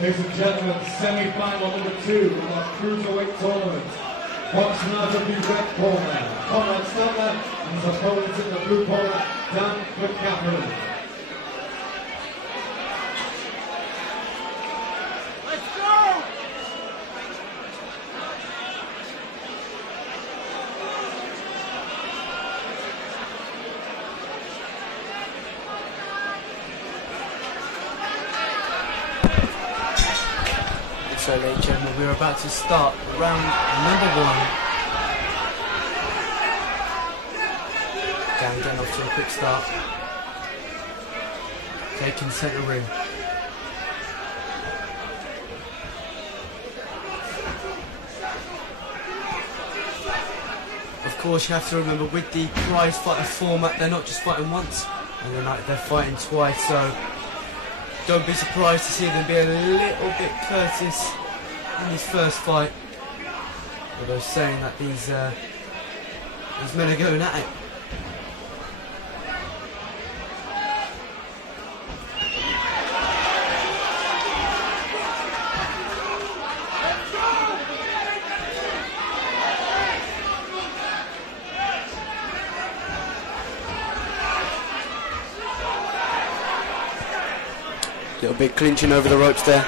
Ladies and gentlemen, semi-final number 2 of our cruiserweight tournament. Boxing out of the red corner, Konrad Stadler, and his opponent in the blue corner, McGraffin. So, ladies and gentlemen, we're about to start round number 1. Dan getting off to a quick start. Taking centre ring. Of course, you have to remember with the prize fighter format, they're not just fighting once, and they're fighting twice. So don't be surprised to see them be a little bit courteous in this first fight. Although saying that these men are going at it. Little bit clinching over the ropes there.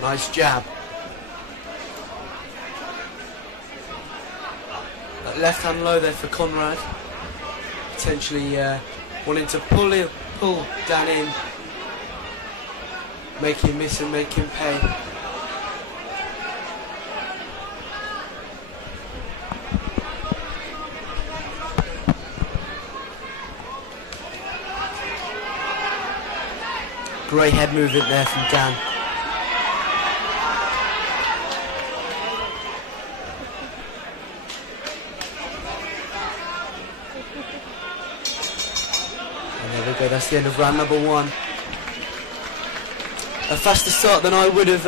Nice jab. That left hand low there for Konrad. Potentially wanting to pull Dan in, make him miss and make him pay. Great head movement there from Dan. That's the end of round number 1. A faster start than I would have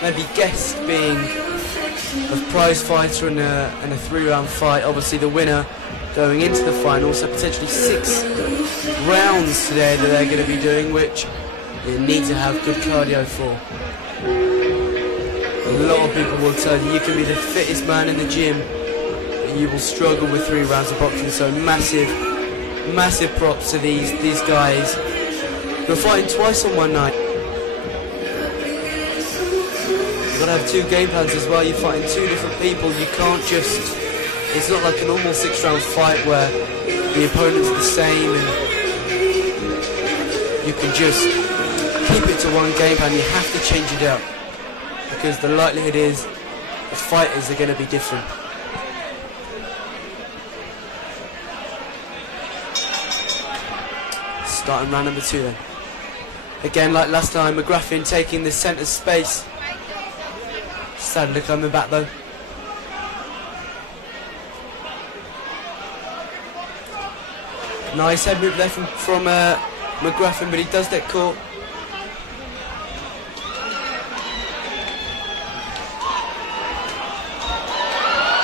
maybe guessed, being a prize fighter in a 3-round fight. Obviously the winner going into the final, so potentially 6 rounds today that they're going to be doing, which you need to have good cardio for. A lot of people will tell you can be the fittest man in the gym, but you will struggle with 3 rounds of boxing, so massive props to these guys who are fighting twice on one night. You've got to have 2 game plans as well. You're fighting 2 different people. You can't just... It's not like a normal 6-round fight where the opponent's the same and you can just keep it to one game plan. You have to change it up because the likelihood is the fighters are going to be different. Starting round number 2 then. Again, like last time, McGraffin taking the centre space. Stadler coming back though. Nice head move there from McGraffin, but he does get caught.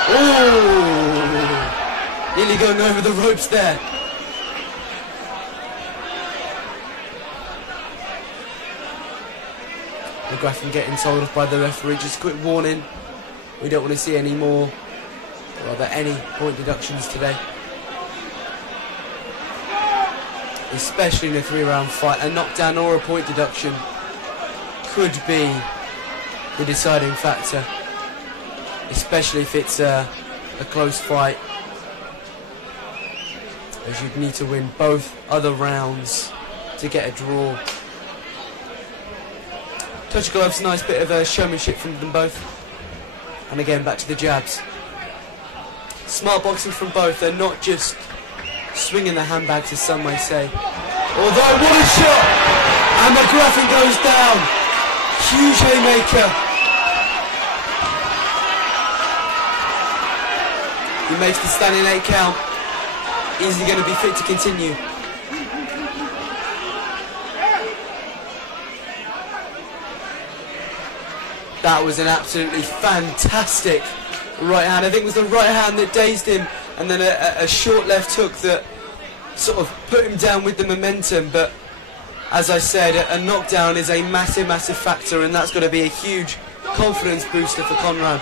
Ooh! Nearly going over the ropes there. McGraffin getting told off by the referee. Just a quick warning, we don't want to see any more, or rather any point deductions today. Especially in a 3-round fight, a knockdown or a point deduction could be the deciding factor. Especially if it's a close fight, as you'd need to win both other rounds to get a draw. Touch of gloves, nice bit of showmanship from them both. And again, back to the jabs. Smart boxing from both. They're not just swinging the handbags, as some may say. Although, what a shot! And McGraffin goes down. Huge haymaker. He makes the standing 8 count. Is he going to be fit to continue? That was an absolutely fantastic right hand. I think it was the right hand that dazed him, and then a short left hook that sort of put him down with the momentum. But as I said, a knockdown is a massive, massive factor, and that's got to be a huge confidence booster for Konrad.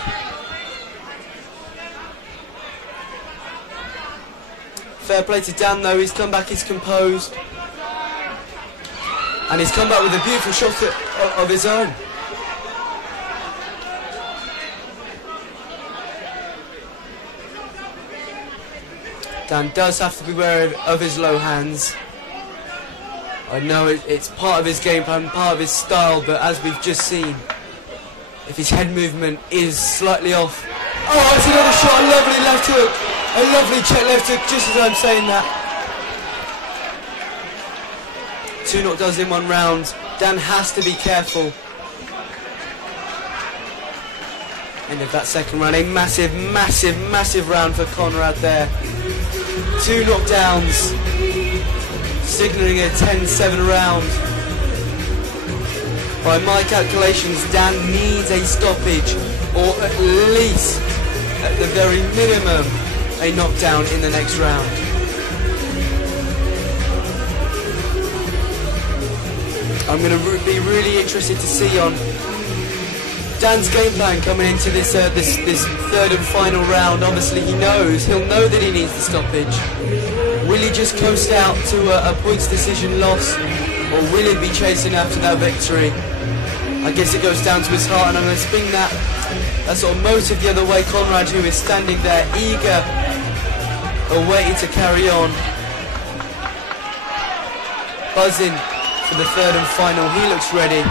Fair play to Dan though, he's come back, he's composed, and he's come back with a beautiful shot of his own. Dan does have to be wary of his low hands. I know it's part of his game plan, part of his style, but as we've just seen, if his head movement is slightly off... Oh, it's another shot, a lovely left hook. A lovely check left hook, just as I'm saying that. 2 knockdowns in 1 round. Dan has to be careful. End of that second round. A massive, massive, massive round for Konrad there. 2 knockdowns, signalling a 10-7 round. By my calculations, Dan needs a stoppage, or at least, at the very minimum, a knockdown in the next round. I'm going to be really interested to see on Dan's game plan coming into this this third and final round. Obviously he'll know that he needs the stoppage. Will he just coast out to a points decision loss, or will he be chasing after that victory? I guess it goes down to his heart, and I'm going to spin that sort of motive the other way. Konrad, who is standing there eager, awaiting to carry on, buzzing for the third and final. He looks ready.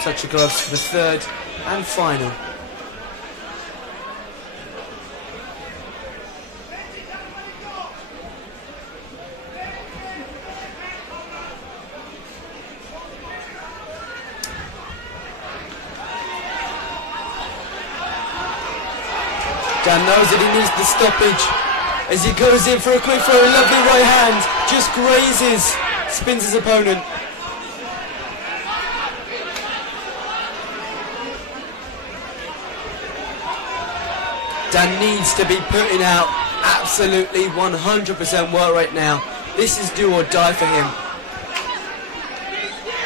Touch of gloves for the third and final. Dan knows that he needs the stoppage as he goes in for a quick throw. A lovely right hand, just grazes, spins his opponent. Dan needs to be putting out absolutely 100% work right now. This is do or die for him.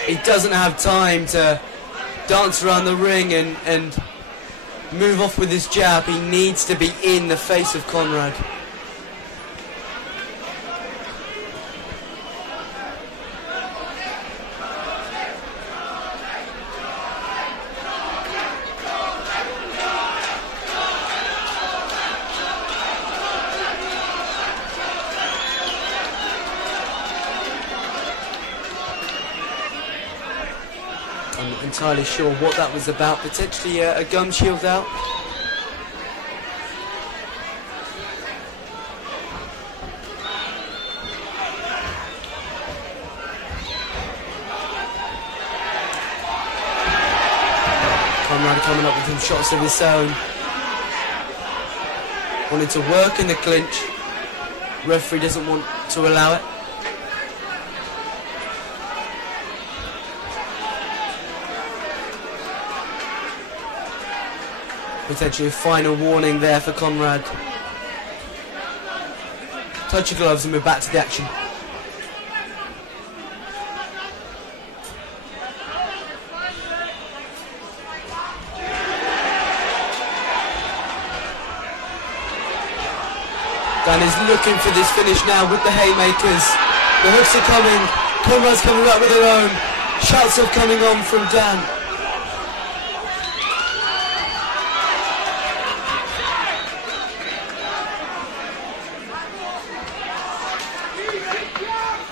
He doesn't have time to dance around the ring and move off with his jab. He needs to be in the face of Konrad. I'm not entirely sure what that was about. Potentially a gum shield out. Konrad coming up with some shots of his own. Wanted to work in the clinch. Referee doesn't want to allow it. Potentially a final warning there for Konrad. Touch your gloves and we're back to the action. Dan is looking for this finish now with the haymakers. The hooks are coming. Konrad's coming up with their own. Shouts are coming on from Dan.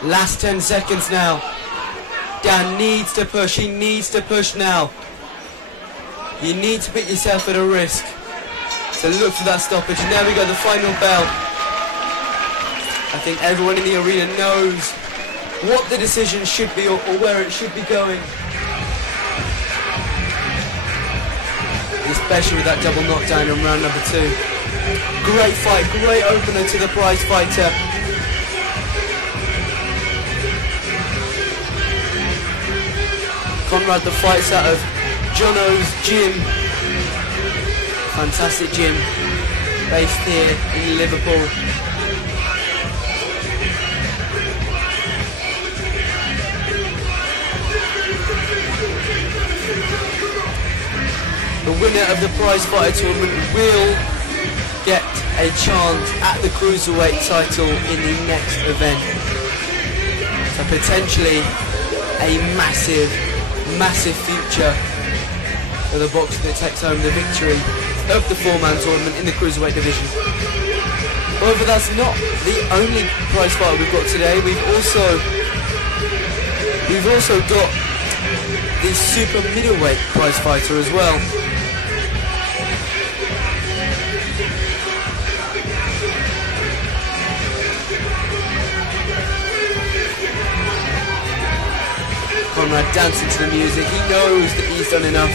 Last 10 seconds now. Dan needs to push. He needs to push now. You need to put yourself at a risk. So look for that stoppage. And there we go, the final bell. I think everyone in the arena knows what the decision should be or where it should be going. Especially with that double knockdown in round number 2. Great fight, great opener to the prize fighter. Konrad, the fights out of Jono's gym. Fantastic gym, based here in Liverpool. The winner of the prize fighter tournament will get a chance at the cruiserweight title in the next event. So potentially a massive future for the boxer that takes home the victory of the 4-man tournament in the cruiserweight division. However, that's not the only prize fighter we've got today. We've also got the super middleweight prize fighter as well. Konrad dancing to the music. He knows that he's done enough.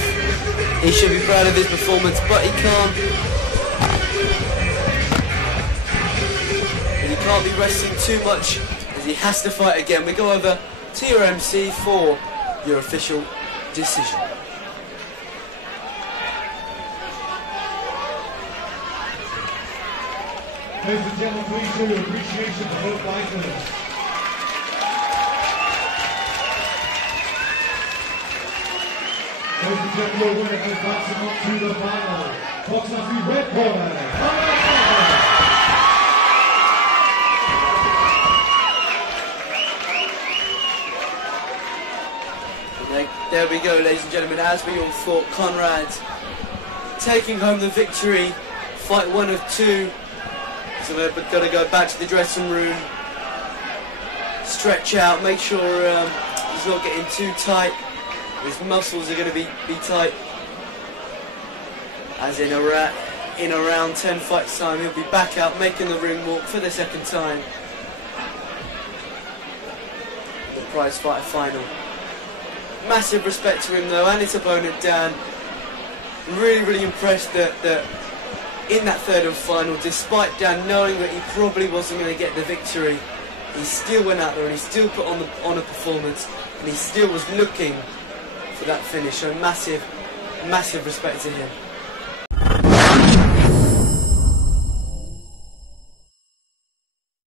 He should be proud of his performance, but he can't. And he can't be resting too much as he has to fight again. We go over to your MC for your official decision. Ladies and gentlemen, please show your appreciation for both fighters. Ladies and gentlemen, your winner is advancing on to the final. Boxing out the red corner, Konrad Stadler. There we go, ladies and gentlemen, as we all thought, Konrad taking home the victory. Fight 1 of 2. So we're going to go back to the dressing room, stretch out, make sure he's not getting too tight. His muscles are going to be tight. As in around 10 fights time, he'll be back out making the ring walk for the second time. The prize fighter final. Massive respect to him though, and his opponent Dan. Really impressed that in that third and final, despite Dan knowing that he probably wasn't going to get the victory, he still went out there and he still put on a performance, and he still was looking for that finish. So massive respect to him.